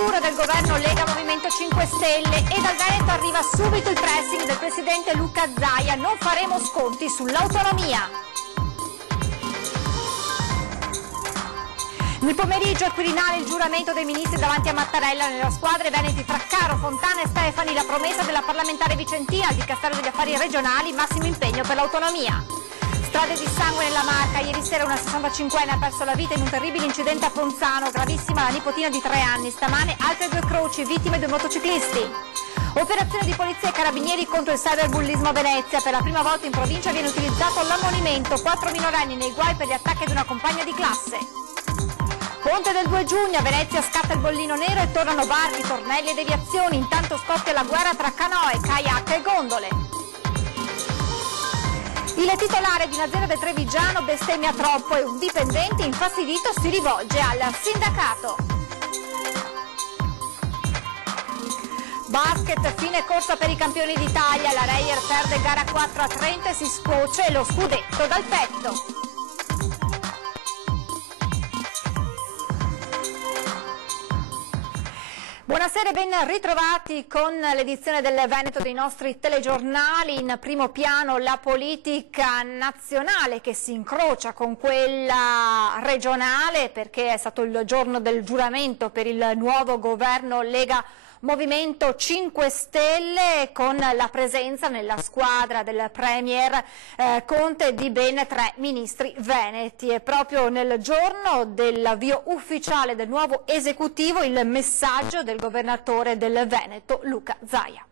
duro del governo Lega Movimento 5 Stelle e dal Veneto arriva subito il pressing del presidente Luca Zaia: non faremo sconti sull'autonomia. Nel pomeriggio al Quirinale il giuramento dei ministri davanti a Mattarella. Nella squadra veneti Fraccaro, Fontana e Stefani la promessa della parlamentare vicentina al Dicastero degli Affari Regionali, massimo impegno per l'autonomia. Strade di sangue nella Marca, ieri sera una 65enne ha perso la vita in un terribile incidente a Ponzano, gravissima la nipotina di 3 anni, stamane altre 2 croci, vittime 2 motociclisti. Operazione di polizia e carabinieri contro il cyberbullismo a Venezia, per la prima volta in provincia viene utilizzato l'ammonimento, 4 minorenni nei guai per gli attacchi ad una compagna di classe. Ponte del 2 giugno, a Venezia scatta il bollino nero e tornano barchi, tornelli e deviazioni, intanto scoppia la guerra tra canoe, kayak e gondole. Il titolare di un'azienda del Trevigiano bestemmia troppo e un dipendente infastidito si rivolge al sindacato. Basket, fine corsa per i campioni d'Italia, la Reyer perde gara 4 a Trento e si scuoce lo scudetto dal petto. Buonasera e ben ritrovati con l'edizione del Veneto dei nostri telegiornali. In primo piano la politica nazionale che si incrocia con quella regionale, perché è stato il giorno del giuramento per il nuovo governo Lega Movimento 5 Stelle, con la presenza nella squadra del Premier Conte di ben 3 ministri veneti. E proprio nel giorno dell'avvio ufficiale del nuovo esecutivo il messaggio del governatore del Veneto Luca Zaia.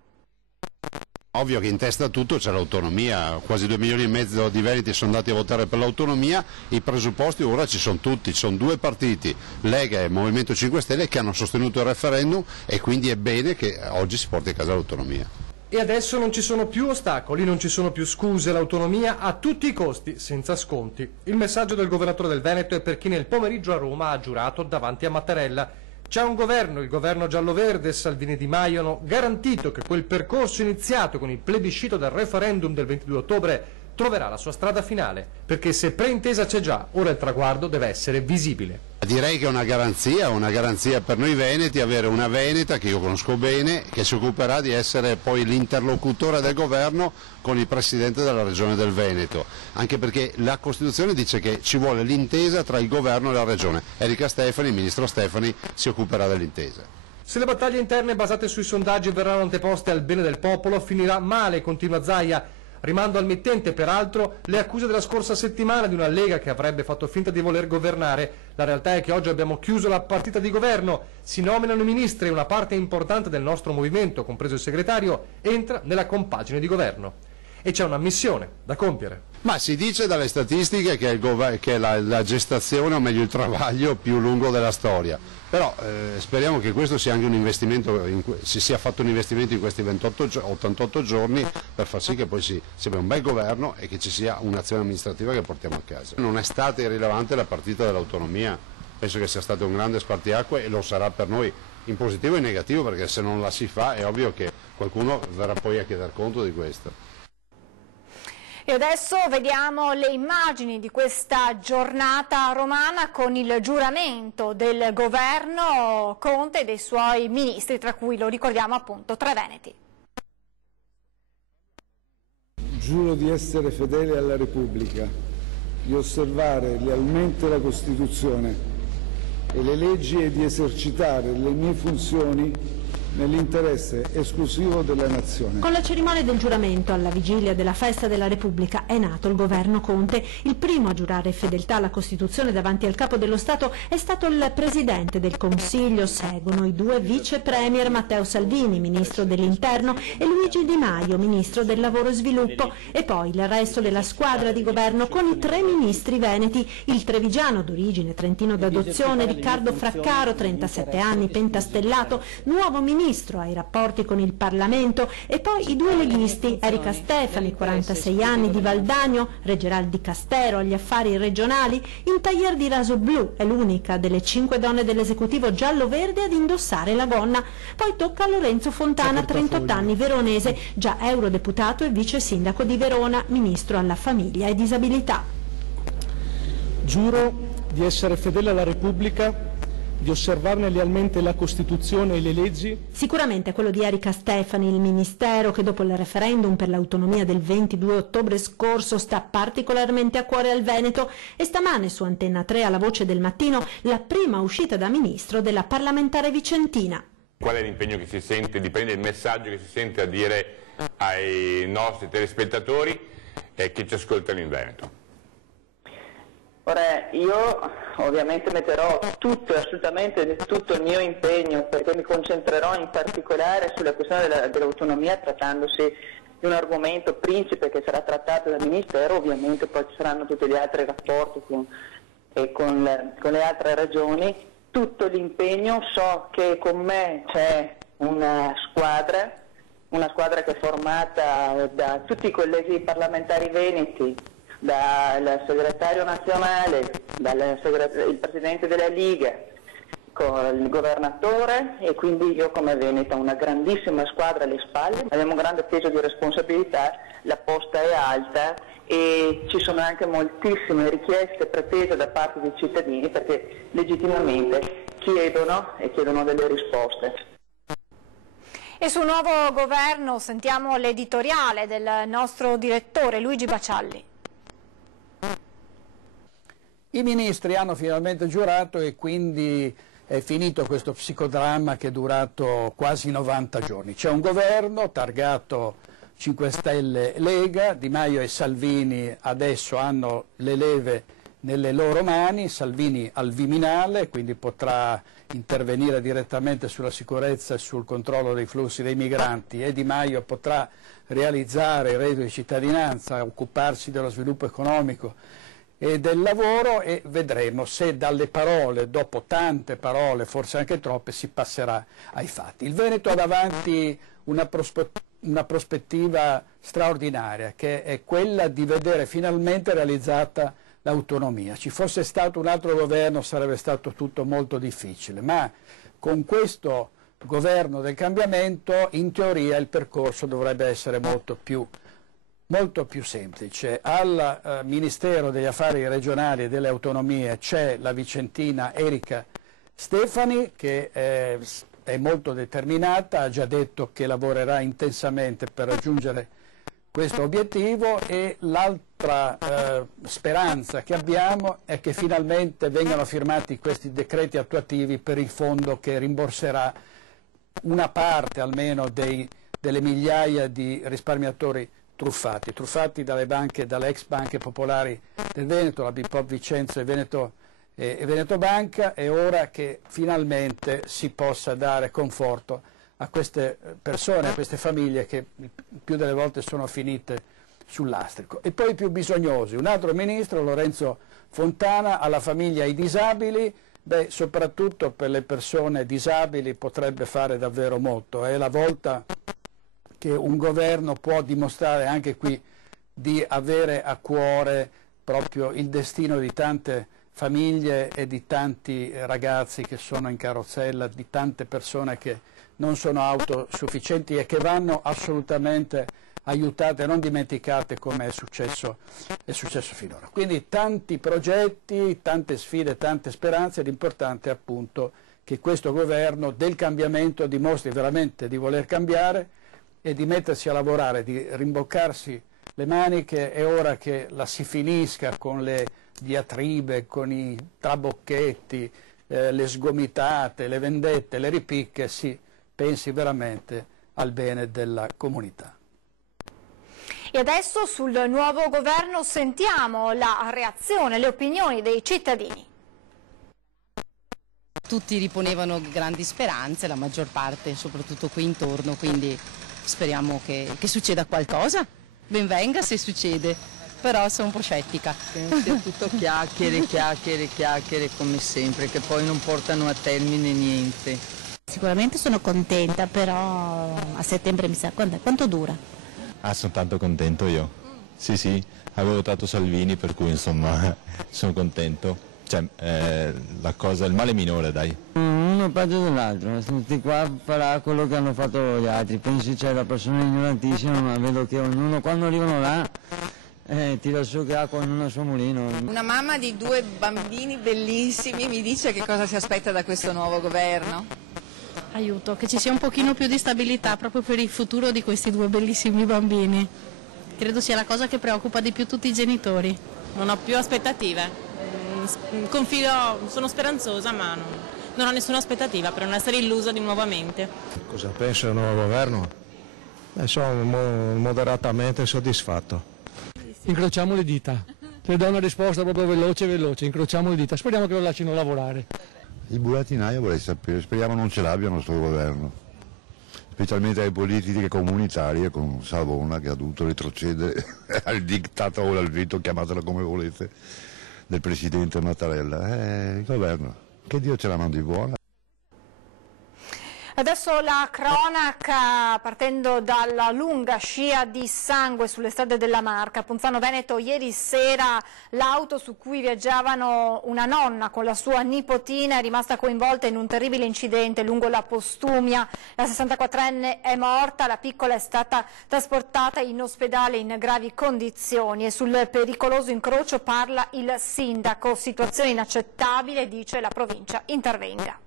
Ovvio che in testa a tutto c'è l'autonomia, quasi 2 milioni e mezzo di veneti sono andati a votare per l'autonomia, i presupposti ora ci sono tutti, ci sono 2 partiti, Lega e Movimento 5 Stelle, che hanno sostenuto il referendum e quindi è bene che oggi si porti a casa l'autonomia. E adesso non ci sono più ostacoli, non ci sono più scuse, l'autonomia a tutti i costi, senza sconti. Il messaggio del governatore del Veneto è per chi nel pomeriggio a Roma ha giurato davanti a Mattarella. C'è un governo, il governo giallo-verde, Salvini e Di Maio, hanno garantito che quel percorso iniziato con il plebiscito del referendum del 22 ottobre troverà la sua strada finale, perché se preintesa c'è già, ora il traguardo deve essere visibile. Direi che è una garanzia per noi veneti, avere una veneta che io conosco bene, che si occuperà di essere poi l'interlocutore del governo con il Presidente della Regione del Veneto, anche perché la Costituzione dice che ci vuole l'intesa tra il governo e la Regione. Erika Stefani, il ministro Stefani, si occuperà dell'intesa. Se le battaglie interne basate sui sondaggi verranno anteposte al bene del popolo, finirà male, continua Zaia. Rimando al mittente, peraltro, le accuse della scorsa settimana di una Lega che avrebbe fatto finta di voler governare. La realtà è che oggi abbiamo chiuso la partita di governo, si nominano i ministri e una parte importante del nostro movimento, compreso il segretario, entra nella compagine di governo. E c'è una missione da compiere. Ma si dice dalle statistiche che è la gestazione, o meglio il travaglio, più lungo della storia. Però speriamo che questo sia anche un investimento, si sia fatto un investimento in questi 88 giorni per far sì che poi si abbia un bel governo e che ci sia un'azione amministrativa che portiamo a casa. Non è stata irrilevante la partita dell'autonomia, penso che sia stato un grande spartiacque e lo sarà per noi in positivo e in negativo, perché se non la si fa è ovvio che qualcuno verrà poi a chiedere conto di questo. E adesso vediamo le immagini di questa giornata romana con il giuramento del governo Conte e dei suoi ministri, tra cui, lo ricordiamo appunto, 3 veneti. Giuro di essere fedele alla Repubblica, di osservare lealmente la Costituzione e le leggi e di esercitare le mie funzioni nell'interesse esclusivo della nazione. Con la cerimonia del giuramento alla vigilia della festa della Repubblica è nato il governo Conte. Il primo a giurare fedeltà alla Costituzione davanti al capo dello Stato è stato il Presidente del Consiglio. Seguono i 2 vice premier, Matteo Salvini, Ministro dell'Interno, e Luigi Di Maio, Ministro del Lavoro e Sviluppo, e poi il resto della squadra di governo con i 3 ministri veneti, il trevigiano d'origine trentino d'adozione Riccardo Fraccaro, 37 anni, pentastellato, nuovo ministro ai rapporti con il Parlamento, e poi i 2 leghisti, Erika Stefani, 46 anni, di Valdagno, reggerà il Dicastero agli affari regionali, in taglier di raso blu, è l'unica delle 5 donne dell'esecutivo giallo-verde ad indossare la gonna. Poi tocca a Lorenzo Fontana, 38 anni, veronese, già eurodeputato e vice sindaco di Verona, ministro alla famiglia e disabilità. Giuro di essere fedele alla Repubblica, di osservarne lealmente la Costituzione e le leggi? Sicuramente quello di Erika Stefani, il Ministero che dopo il referendum per l'autonomia del 22 ottobre scorso sta particolarmente a cuore al Veneto, e stamane su Antenna 3 alla Voce del Mattino la prima uscita da ministro della parlamentare vicentina. Qual è l'impegno che si sente, dipende dal messaggio che si sente a dire ai nostri telespettatori e che ci ascoltano in Veneto. Ora, io ovviamente metterò assolutamente tutto il mio impegno, perché mi concentrerò in particolare sulla questione dell'autonomia, trattandosi di un argomento principe che sarà trattato dal Ministero. Ovviamente poi ci saranno tutti gli altri rapporti con le altre regioni. Tutto l'impegno, so che con me c'è una squadra che è formata da tutti i colleghi parlamentari veneti, dal segretario nazionale, il presidente della Liga, con il governatore, e quindi io come Veneto ho una grandissima squadra alle spalle, abbiamo un grande peso di responsabilità, la posta è alta e ci sono anche moltissime richieste, pretese da parte dei cittadini, perché legittimamente chiedono delle risposte. E sul nuovo governo sentiamo l'editoriale del nostro direttore Luigi Bacialli. I ministri hanno finalmente giurato e quindi è finito questo psicodramma che è durato quasi 90 giorni. C'è un governo targato 5 Stelle Lega, Di Maio e Salvini adesso hanno le leve nelle loro mani, Salvini al Viminale, quindi potrà intervenire direttamente sulla sicurezza e sul controllo dei flussi dei migranti, e Di Maio potrà realizzare il reddito di cittadinanza, occuparsi dello sviluppo economico e del lavoro, e vedremo se dalle parole, dopo tante parole, forse anche troppe, si passerà ai fatti. Il Veneto ha davanti una prospettiva straordinaria, che è quella di vedere finalmente realizzata l'autonomia. Ci fosse stato un altro governo sarebbe stato tutto molto difficile, ma con questo governo del cambiamento in teoria il percorso dovrebbe essere molto più semplice. Al Ministero degli Affari Regionali e delle Autonomie c'è la vicentina Erika Stefani, che è molto determinata, ha già detto che lavorerà intensamente per raggiungere questo obiettivo, e l'altra speranza che abbiamo è che finalmente vengano firmati questi decreti attuativi per il fondo che rimborserà una parte almeno delle migliaia di risparmiatori truffati dalle banche, dalle ex banche popolari del Veneto, la Bipop Vicenza e Veneto Banca. È ora che finalmente si possa dare conforto a queste persone, a queste famiglie che più delle volte sono finite sul lastrico. E poi i più bisognosi, un altro ministro, Lorenzo Fontana, alla famiglia e ai disabili. Soprattutto per le persone disabili potrebbe fare davvero molto. È la volta che un governo può dimostrare anche qui di avere a cuore proprio il destino di tante famiglie e di tanti ragazzi che sono in carrozzella, di tante persone che non sono autosufficienti e che vanno assolutamente aiutate, non dimenticate come è successo finora. Quindi tanti progetti, tante sfide, tante speranze, l'importante è appunto che questo governo del cambiamento dimostri veramente di voler cambiare e di mettersi a lavorare, di rimboccarsi le maniche. È ora che la si finisca con le diatribe, con i trabocchetti, le sgomitate, le vendette, le ripicche, si pensi veramente al bene della comunità. E adesso sul nuovo governo sentiamo la reazione, le opinioni dei cittadini. Tutti riponevano grandi speranze, la maggior parte, soprattutto qui intorno, quindi speriamo che succeda qualcosa. Ben venga se succede, però sono un po' scettica. Che sia tutto chiacchiere, chiacchiere, chiacchiere come sempre, che poi non portano a termine niente. Sicuramente sono contenta, però a settembre mi sa quanto dura. Sono tanto contento io. Sì, avevo votato Salvini, per cui insomma sono contento. Cioè, il male minore, dai. Uno peggio dell'altro, sono tutti qua a fare quello che hanno fatto gli altri. Penso c'è la persona ignorantissima, ma vedo che ognuno quando arrivano là tira su che acqua non ha suo mulino. Una mamma di 2 bambini bellissimi mi dice che cosa si aspetta da questo nuovo governo. Aiuto, che ci sia un pochino più di stabilità proprio per il futuro di questi 2 bellissimi bambini. Credo sia la cosa che preoccupa di più tutti i genitori. Non ho più aspettative. Confido, sono speranzosa, ma non ho nessuna aspettativa per non essere illusa di nuovamente. Cosa penso del nuovo governo? Sono moderatamente soddisfatto. Incrociamo le dita. Le do una risposta proprio veloce, incrociamo le dita. Speriamo che lo lasciano lavorare. Il burattinaio vorrei sapere, speriamo non ce l'abbiano questo governo, specialmente alle politiche comunitarie con Savona che ha dovuto retrocedere al diktat o al veto, chiamatela come volete, del presidente Mattarella. Il governo, che Dio ce la mandi buona. Adesso la cronaca, partendo dalla lunga scia di sangue sulle strade della Marca. A Ponzano Veneto ieri sera l'auto su cui viaggiavano una nonna con la sua nipotina è rimasta coinvolta in un terribile incidente lungo la Postumia. La 64enne è morta, la piccola è stata trasportata in ospedale in gravi condizioni e sul pericoloso incrocio parla il sindaco. Situazione inaccettabile, dice la provincia intervenga.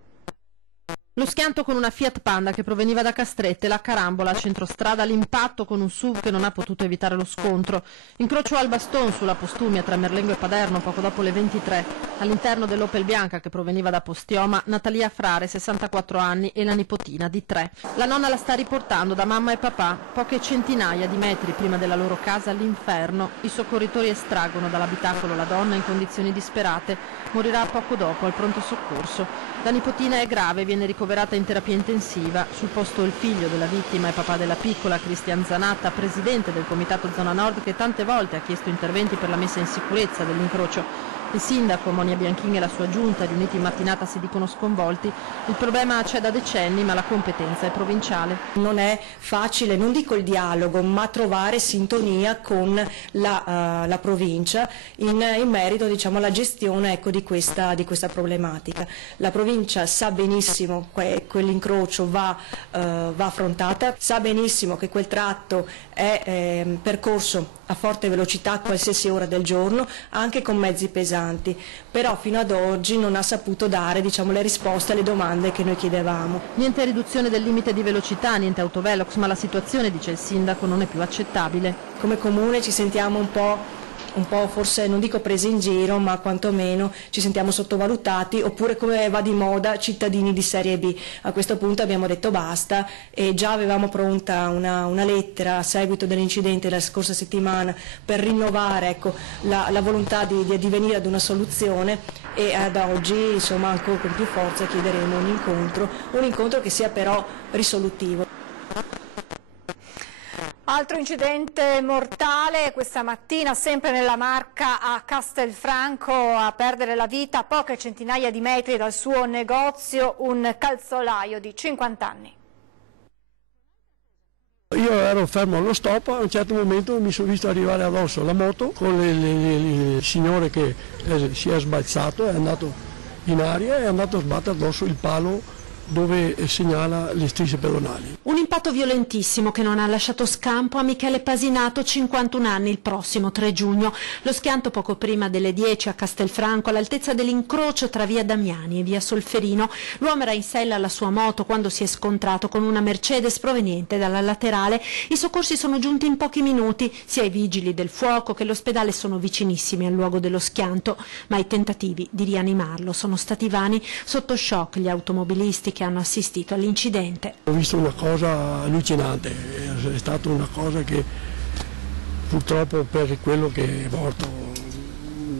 Lo schianto con una Fiat Panda che proveniva da Castrette, la carambola a centrostrada, l'impatto con un SUV che non ha potuto evitare lo scontro. Incrocio al Baston sulla Postumia tra Merlengo e Paderno poco dopo le 23. All'interno dell'Opel bianca che proveniva da Postioma, Natalia Frare, 64 anni, e la nipotina di 3. La nonna la sta riportando da mamma e papà, poche centinaia di metri prima della loro casa all'inferno. I soccorritori estraggono dall'abitacolo la donna in condizioni disperate. Morirà poco dopo al pronto soccorso. La nipotina è grave, viene ricoverata in terapia intensiva. Sul posto il figlio della vittima e papà della piccola, Cristian Zanatta, presidente del Comitato Zona Nord, che tante volte ha chiesto interventi per la messa in sicurezza dell'incrocio. Il sindaco, Monia Bianchini, e la sua giunta, riuniti in mattinata, si dicono sconvolti. Il problema c'è da decenni, ma la competenza è provinciale. Non è facile, non dico il dialogo, ma trovare sintonia con la provincia in merito, diciamo, alla gestione, ecco, di questa problematica. La provincia sa benissimo che quell'incrocio va affrontata, sa benissimo che quel tratto è percorso a forte velocità a qualsiasi ora del giorno, anche con mezzi pesanti, però fino ad oggi non ha saputo dare, diciamo, le risposte alle domande che noi chiedevamo. Niente riduzione del limite di velocità, niente autovelox, ma la situazione, dice il sindaco, non è più accettabile. Come comune ci sentiamo un po' forse, non dico presi in giro, ma quantomeno ci sentiamo sottovalutati, oppure, come va di moda, cittadini di serie B. A questo punto abbiamo detto basta e già avevamo pronta una lettera a seguito dell'incidente della scorsa settimana per rinnovare, ecco, la volontà di addivenire ad una soluzione, e ad oggi, insomma, ancora con più forza chiederemo un incontro che sia però risolutivo. Altro incidente mortale questa mattina, sempre nella Marca, a Castelfranco, a perdere la vita a poche centinaia di metri dal suo negozio un calzolaio di 50 anni. Io ero fermo allo stop, a un certo momento mi sono visto arrivare addosso la moto con il signore che si è sbalzato, è andato in aria e è andato a sbattere addosso il palo dove segnala le strisce pedonali. Un impatto violentissimo che non ha lasciato scampo a Michele Pasinato, 51 anni, il prossimo 3 giugno. Lo schianto poco prima delle 10 a Castelfranco, all'altezza dell'incrocio tra via Damiani e via Solferino. L'uomo era in sella alla sua moto quando si è scontrato con una Mercedes proveniente dalla laterale. I soccorsi sono giunti in pochi minuti, sia i vigili del fuoco che l'ospedale sono vicinissimi al luogo dello schianto, ma i tentativi di rianimarlo sono stati vani. Sotto shock gli automobilisti che hanno assistito all'incidente. Ho visto una cosa allucinante, è stata una cosa che purtroppo per quello che è morto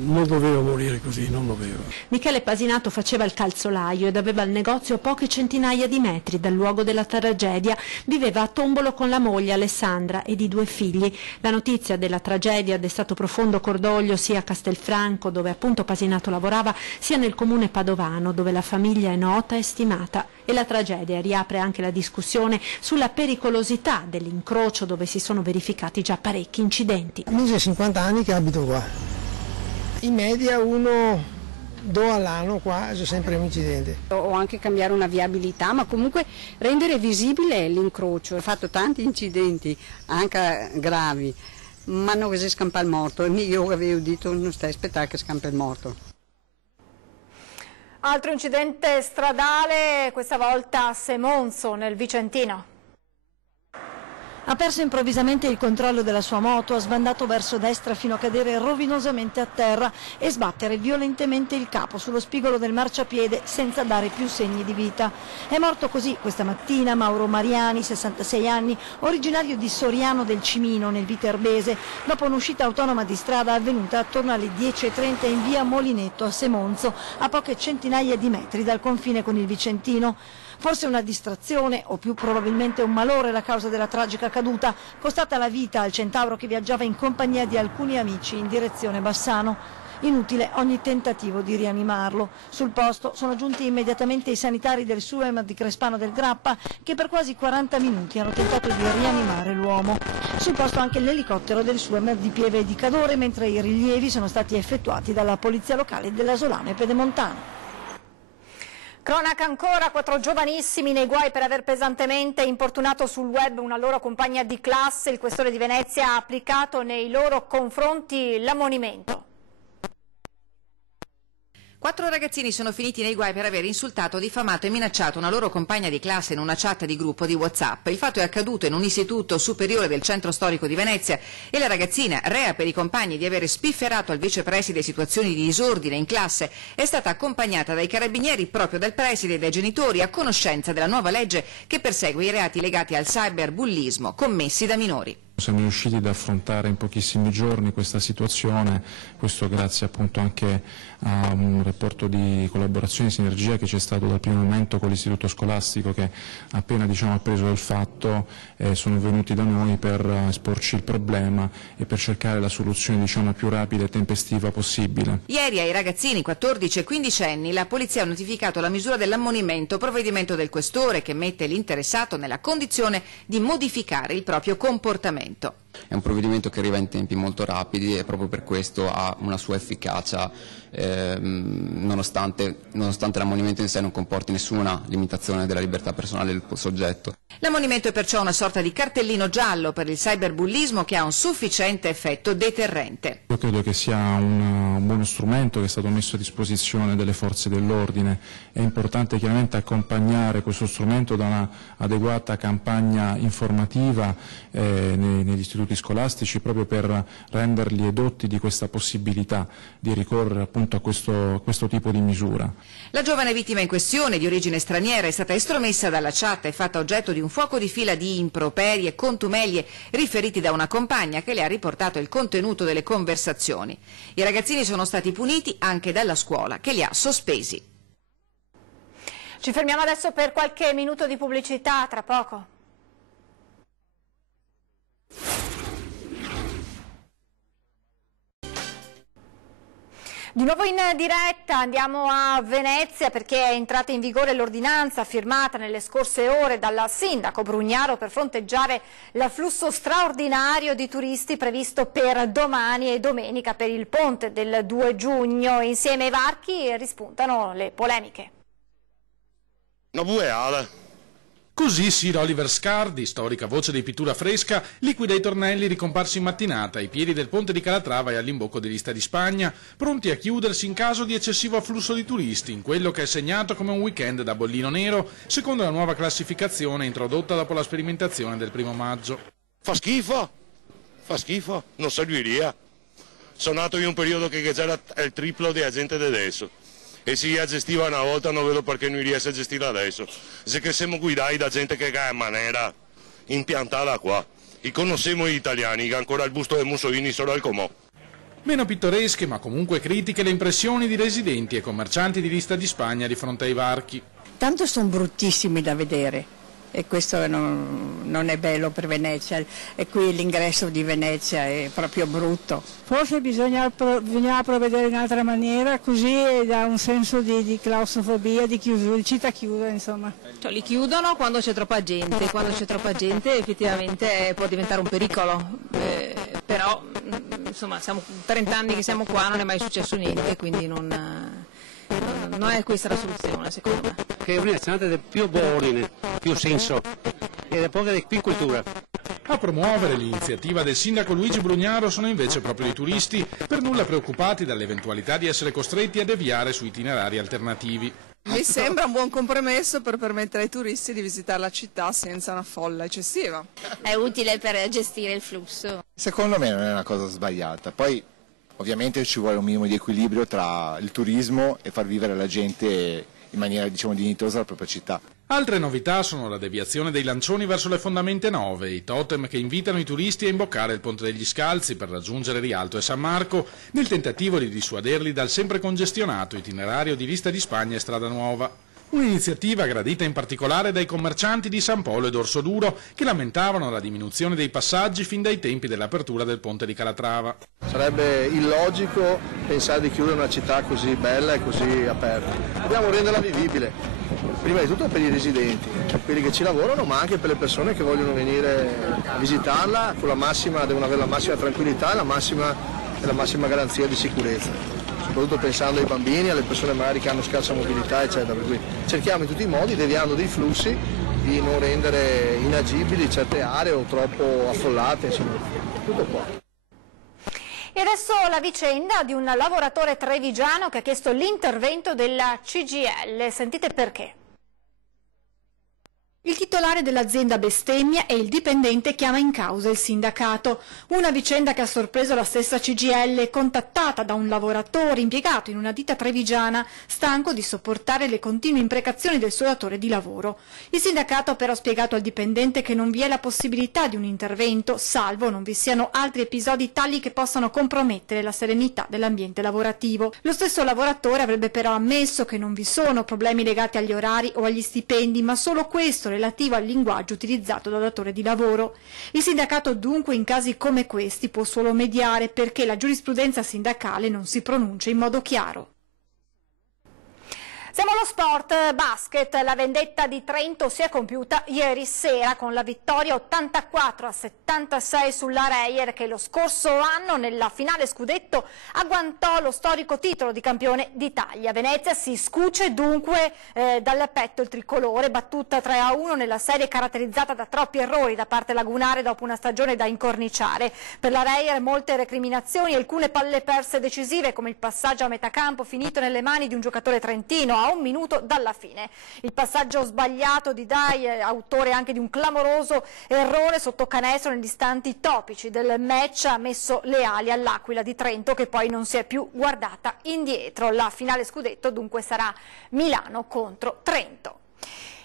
non doveva morire così, non doveva. Michele Pasinato faceva il calzolaio ed aveva il negozio a poche centinaia di metri dal luogo della tragedia. Viveva a Tombolo con la moglie Alessandra ed i 2 figli. La notizia della tragedia ha destato profondo cordoglio sia a Castelfranco, dove appunto Pasinato lavorava, sia nel comune padovano, dove la famiglia è nota e stimata. E la tragedia riapre anche la discussione sulla pericolosità dell'incrocio, dove si sono verificati già parecchi incidenti. Mi 50 anni che abito qua. In media 1-2 all'anno qua c'è sempre un incidente. O anche cambiare una viabilità, ma comunque rendere visibile l'incrocio. Ho fatto tanti incidenti, anche gravi, ma non si scampa il morto, e io avevo detto non stai aspettando che scampa il morto. Altro incidente stradale, questa volta a Semonzo, nel Vicentino. Ha perso improvvisamente il controllo della sua moto, ha sbandato verso destra fino a cadere rovinosamente a terra e sbattere violentemente il capo sullo spigolo del marciapiede senza dare più segni di vita. È morto così questa mattina Mauro Mariani, 66 anni, originario di Soriano del Cimino, nel Viterbese, dopo un'uscita autonoma di strada avvenuta attorno alle 10:30 in via Molinetto a Semonzo, a poche centinaia di metri dal confine con il Vicentino. Forse una distrazione o più probabilmente un malore la causa della tragica caduta, costata la vita al centauro che viaggiava in compagnia di alcuni amici in direzione Bassano. Inutile ogni tentativo di rianimarlo. Sul posto sono giunti immediatamente i sanitari del SUEM di Crespano del Grappa che per quasi 40 minuti hanno tentato di rianimare l'uomo. Sul posto anche l'elicottero del SUEM di Pieve e di Cadore, mentre i rilievi sono stati effettuati dalla polizia locale dell'Asolano e Pedemontano. Cronaca ancora, 4 giovanissimi nei guai per aver pesantemente importunato sul web una loro compagna di classe. Il questore di Venezia ha applicato nei loro confronti l'ammonimento. 4 ragazzini sono finiti nei guai per aver insultato, diffamato e minacciato una loro compagna di classe in una chat di gruppo di WhatsApp. Il fatto è accaduto in un istituto superiore del centro storico di Venezia e la ragazzina, rea per i compagni di avere spifferato al vicepreside situazioni di disordine in classe, è stata accompagnata dai carabinieri proprio dal preside e dai genitori a conoscenza della nuova legge che persegue i reati legati al cyberbullismo commessi da minori. Siamo riusciti ad affrontare in pochissimi giorni questa situazione, questo grazie appunto anche a un rapporto di collaborazione e sinergia che c'è stato dal primo momento con l'istituto scolastico che appena ha preso il fatto sono venuti da noi per esporci il problema e per cercare la soluzione più rapida e tempestiva possibile. Ieri ai ragazzini 14 e 15 anni la polizia ha notificato la misura dell'ammonimento, provvedimento del questore che mette l'interessato nella condizione di modificare il proprio comportamento. È un provvedimento che arriva in tempi molto rapidi e proprio per questo ha una sua efficacia, nonostante l'ammonimento in sé non comporti nessuna limitazione della libertà personale del soggetto. L'ammonimento è perciò una sorta di cartellino giallo per il cyberbullismo che ha un sufficiente effetto deterrente. Io credo che sia un buono strumento che è stato messo a disposizione delle forze dell'ordine. È importante chiaramente accompagnare questo strumento da un'adeguata campagna informativa negli istituti scolastici proprio per renderli edotti di questa possibilità di ricorrere appunto a questo tipo di misura. La giovane vittima in questione, di origine straniera, è stata estromessa dalla chat e fatta oggetto di un fuoco di fila di improperi e contumelie riferiti da una compagna che le ha riportato il contenuto delle conversazioni. I ragazzini sono stati puniti anche dalla scuola che li ha sospesi. Ci fermiamo adesso per qualche minuto di pubblicità, tra poco. Di nuovo in diretta andiamo a Venezia perché è entrata in vigore l'ordinanza firmata nelle scorse ore dal sindaco Brugnaro per fronteggiare l'afflusso straordinario di turisti previsto per domani e domenica per il ponte del 2 giugno. Insieme ai varchi rispuntano le polemiche. Una bueala. Così Sir Oliver Scardi, storica voce di pittura fresca, liquida i tornelli ricomparsi in mattinata ai piedi del ponte di Calatrava e all'imbocco di Lista di Spagna, pronti a chiudersi in caso di eccessivo afflusso di turisti, in quello che è segnato come un weekend da bollino nero, secondo la nuova classificazione introdotta dopo la sperimentazione del 1° maggio. Fa schifo, non serviria. Sono nato in un periodo che c'era il triplo di gente di adesso. E si gestiva una volta, non vedo perché non riesce a gestire adesso. Se che siamo guidati da gente che ha in maniera impiantata qua. E conosciamo gli italiani che ancora il busto di Mussolini solo al Comò. Meno pittoresche ma comunque critiche le impressioni di residenti e commercianti di Lista di Spagna di fronte ai varchi. Tanto sono bruttissimi da vedere. E questo non è bello per Venezia, e qui l'ingresso di Venezia è proprio brutto. Forse bisognava provvedere in un'altra maniera, così dà un senso di claustrofobia, di chiusura, di città chiusa insomma. Cioè, li chiudono quando c'è troppa gente, effettivamente può diventare un pericolo, però insomma siamo 30 anni che siamo qua, non è mai successo niente, quindi non è questa la soluzione secondo me. Che Venezia è più buona, più senso e da poca di più cultura. A promuovere l'iniziativa del sindaco Luigi Brugnaro sono invece proprio i turisti, per nulla preoccupati dall'eventualità di essere costretti a deviare su itinerari alternativi. Mi sembra un buon compromesso per permettere ai turisti di visitare la città senza una folla eccessiva. È utile per gestire il flusso. Secondo me non è una cosa sbagliata. Poi ovviamente ci vuole un minimo di equilibrio tra il turismo e far vivere la gente in maniera, diciamo, dignitosa la propria città. Altre novità sono la deviazione dei lancioni verso le fondamenta 9, i totem che invitano i turisti a imboccare il Ponte degli Scalzi per raggiungere Rialto e San Marco, nel tentativo di dissuaderli dal sempre congestionato itinerario di Vista di Spagna e Strada Nuova. Un'iniziativa gradita in particolare dai commercianti di San Polo e Dorsoduro, che lamentavano la diminuzione dei passaggi fin dai tempi dell'apertura del Ponte di Calatrava. Sarebbe illogico pensare di chiudere una città così bella e così aperta. Dobbiamo renderla vivibile. Prima di tutto per i residenti, quelli che ci lavorano, ma anche per le persone che vogliono venire a visitarla, con devono avere la massima tranquillità e la massima garanzia di sicurezza, soprattutto pensando ai bambini, alle persone magari che hanno scarsa mobilità, eccetera. Per cui cerchiamo in tutti i modi, deviando dei flussi, di non rendere inagibili certe aree o troppo affollate, insomma, tutto qua. E adesso la vicenda di un lavoratore trevigiano che ha chiesto l'intervento della CGIL. Sentite perché. Il titolare dell'azienda bestemmia e il dipendente chiama in causa il sindacato. Una vicenda che ha sorpreso la stessa CGIL, contattata da un lavoratore impiegato in una ditta trevigiana, stanco di sopportare le continue imprecazioni del suo datore di lavoro. Il sindacato ha però spiegato al dipendente che non vi è la possibilità di un intervento, salvo non vi siano altri episodi tali che possano compromettere la serenità dell'ambiente lavorativo. Lo stesso lavoratore avrebbe però ammesso che non vi sono problemi legati agli orari o agli stipendi, ma solo questo relativo al linguaggio utilizzato dal datore di lavoro. Il sindacato dunque in casi come questi può solo mediare perché la giurisprudenza sindacale non si pronuncia in modo chiaro. Siamo allo sport basket, la vendetta di Trento si è compiuta ieri sera con la vittoria 84-76 sulla Reyer che lo scorso anno nella finale scudetto agguantò lo storico titolo di campione d'Italia. Venezia si scuce dunque dal petto il tricolore, battuta 3-1 nella serie caratterizzata da troppi errori da parte lagunare dopo una stagione da incorniciare. Per la Reyer molte recriminazioni e alcune palle perse decisive come il passaggio a metà campo finito nelle mani di un giocatore trentino a un minuto dalla fine. Il passaggio sbagliato di Dai, autore anche di un clamoroso errore sotto canestro negli istanti topici del match, ha messo le ali all'Aquila di Trento che poi non si è più guardata indietro. La finale scudetto dunque sarà Milano contro Trento.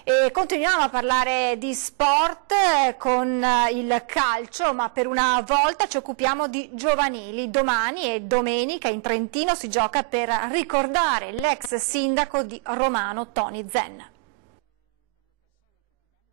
E continuiamo a parlare di sport con il calcio, ma per una volta ci occupiamo di giovanili. Domani e domenica in Trentino si gioca per ricordare l'ex sindaco di Romano, Tony Zen.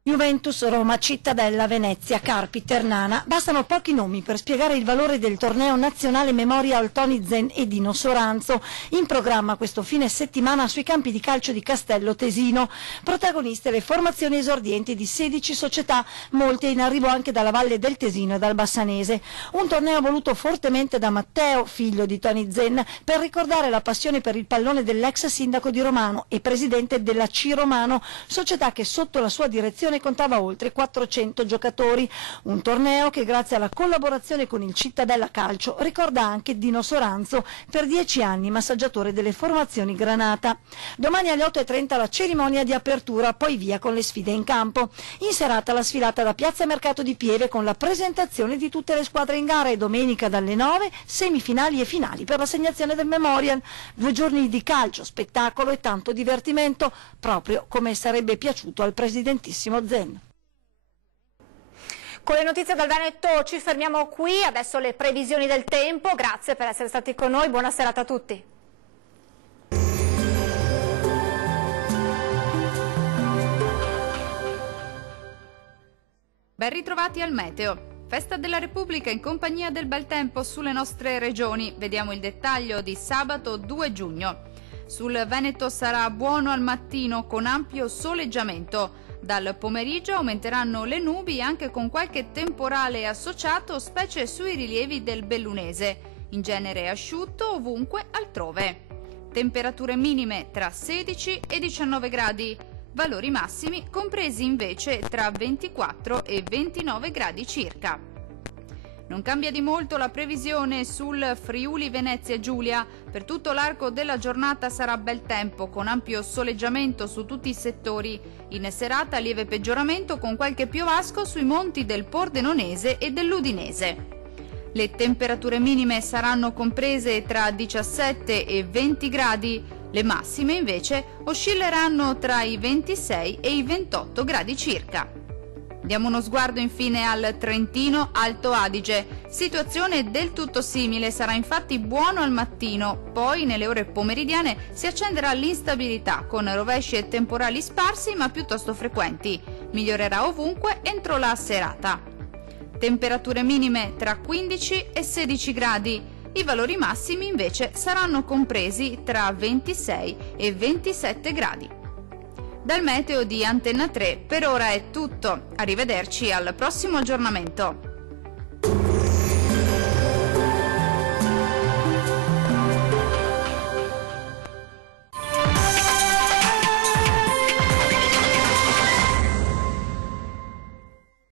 Juventus, Roma, Cittadella, Venezia, Carpi, Ternana. Bastano pochi nomi per spiegare il valore del torneo nazionale Memorial Tony Zen e Dino Soranzo, in programma questo fine settimana sui campi di calcio di Castello Tesino. Protagoniste le formazioni esordienti di 16 società, molte in arrivo anche dalla Valle del Tesino e dal Bassanese. Un torneo voluto fortemente da Matteo, figlio di Tony Zen, per ricordare la passione per il pallone dell'ex sindaco di Romano e presidente della C Romano, società che sotto la sua direzione contava oltre 400 giocatori. Un torneo che grazie alla collaborazione con il Cittadella Calcio ricorda anche Dino Soranzo, per 10 anni massaggiatore delle formazioni Granata. Domani alle 8:30 la cerimonia di apertura, poi via con le sfide in campo. In serata la sfilata da Piazza Mercato di Pieve con la presentazione di tutte le squadre in gara e domenica dalle 9 semifinali e finali per l'assegnazione del Memorial. 2 giorni di calcio, spettacolo e tanto divertimento, proprio come sarebbe piaciuto al presidentissimo Zen. Con le notizie dal Veneto ci fermiamo qui, adesso le previsioni del tempo. Grazie per essere stati con noi, buona serata a tutti. Ben ritrovati al meteo. Festa della Repubblica in compagnia del bel tempo sulle nostre regioni. Vediamo il dettaglio di sabato 2 giugno. Sul Veneto sarà buono al mattino con ampio soleggiamento. Dal pomeriggio aumenteranno le nubi anche con qualche temporale associato, specie sui rilievi del Bellunese. In genere asciutto ovunque altrove. Temperature minime tra 16 e 19 gradi. valori massimi compresi invece tra 24 e 29 gradi circa. Non cambia di molto la previsione sul Friuli Venezia Giulia. Per tutto l'arco della giornata sarà bel tempo, con ampio soleggiamento su tutti i settori. In serata lieve peggioramento con qualche piovasco sui monti del Pordenonese e dell'Udinese. Le temperature minime saranno comprese tra 17 e 20 gradi, le massime invece oscilleranno tra i 26 e i 28 gradi circa. Diamo uno sguardo infine al Trentino Alto Adige. Situazione del tutto simile, sarà infatti buono al mattino, poi nelle ore pomeridiane si accenderà l'instabilità con rovesci e temporali sparsi ma piuttosto frequenti. Migliorerà ovunque entro la serata. Temperature minime tra 15 e 16 gradi. I valori massimi invece saranno compresi tra 26 e 27 gradi. Dal meteo di Antenna 3 per ora è tutto. Arrivederci al prossimo aggiornamento.